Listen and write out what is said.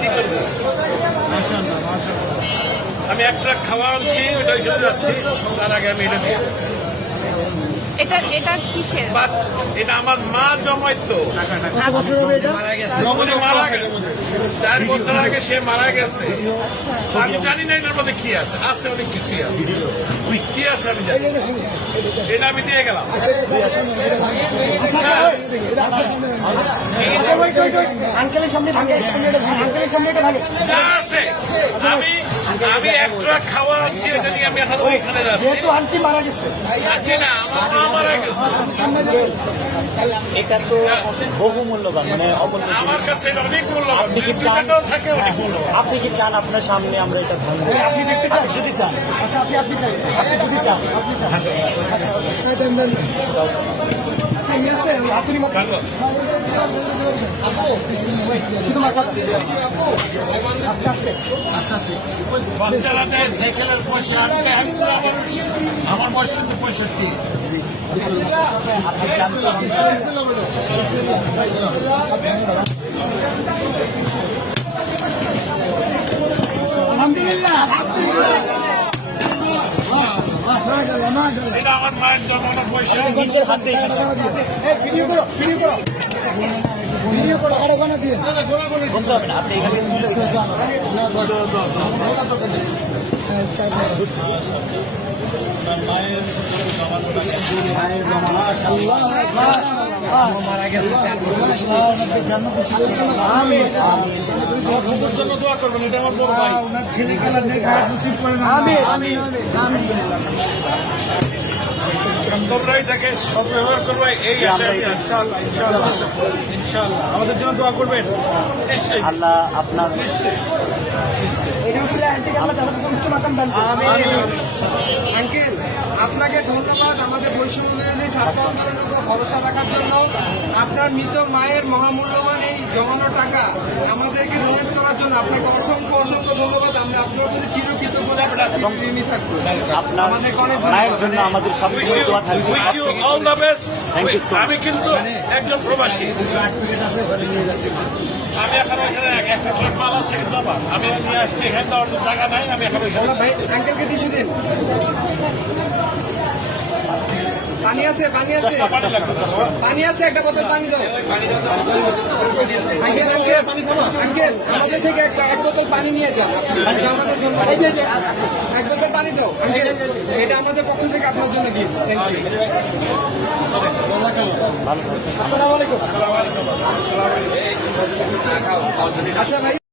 কি করব? আমি এক ট্রাক খাওয়া আনছি ওটা খেতে যাচ্ছি। তার আগে আমি এটা দিয়ে এটা এটা কিসের? বাট এটা আমার মা জমাইতো। উনি মারা গেছে। চার বছর আগে সে মারা গেছে। আমি জানি না এটার মধ্যে কি আছে। আছে অনেক কিছুই আছে। কি আছে আমি জানি এটা আমি দিয়ে গেলাম। আমি আমি এক ট্রাক খাওয়া আনছি এটা নিয়ে আমি এখন ওইখানে যাচ্ছি। যেহেতু আন্টি মারা গেছে। না আমার এটা তো বহু মূল্যবান মানে অমূল্য আমার কাছে অনেক মূল্যবান। আপনি কি চান? টাকাও থাকে অনেক মূল্যবান। আপনি কি চান আপনার সামনে আমরা এটা ভাঙবো আপনি দেখতে চান? যদি চান। আচ্ছা আপনি আপনি চাই আপনি যদি চান। আপনি চান। আচ্ছা আচ্ছা ইয়ে বাচ্চারা দেয় সাইকেলের পয়সা আমার বয়স কিন্তু পঁয়ষট্টি। এটা আমার মায়ের জন্মানোর পয়সা নিজের হাতে ভিডিও করো ভিডিও করো আপনি সদ্ব্যবহার করবে আমাদের জন্য দোয়া করবেন নিশ্চয়ই আল্লাহ আপনার নিশ্চয়ই। আঙ্কেল, আপনাকে ধন্যবাদ। আমাদের বৈষম্য বিরোধী ছাত্র আন্দোলনের উপর ভরসা রাখার জন্য। আপনার মৃত মায়ের মহামূল্যবান এই জমানো টাকা আমাদেরকে আপনাকে অসংখ্য অসংখ্য ধন্যবাদ। আমরা আপনার প্রতি থাকব। অনেক মায়ের জন্য আমাদের দোয়া থাকবে। All the best. আমি কিন্তু একজন প্রবাসী। আমি এখন ওইখানে একটা মাল আছে কিন্তু আমার আমি নিয়ে আসছি এখানে তো জায়গা নাই আমি এখন ভাই আঙ্কেলকে টিস্যু দিন। পানি আছে পানি আছে। পানি আছে একটা বোতল পানি দাও। আঙ্কেল আঙ্কেল আমাদের থেকে এক এক বোতল পানি নিয়ে যান আমাদের জন্য। এক বোতল পানি দাও। আঙ্কেল এটা আমাদের পক্ষ থেকে আপনার জন্য গিফট থ্যাংক ইউ আসসালামু আলাইকুম। আচ্ছা ভাই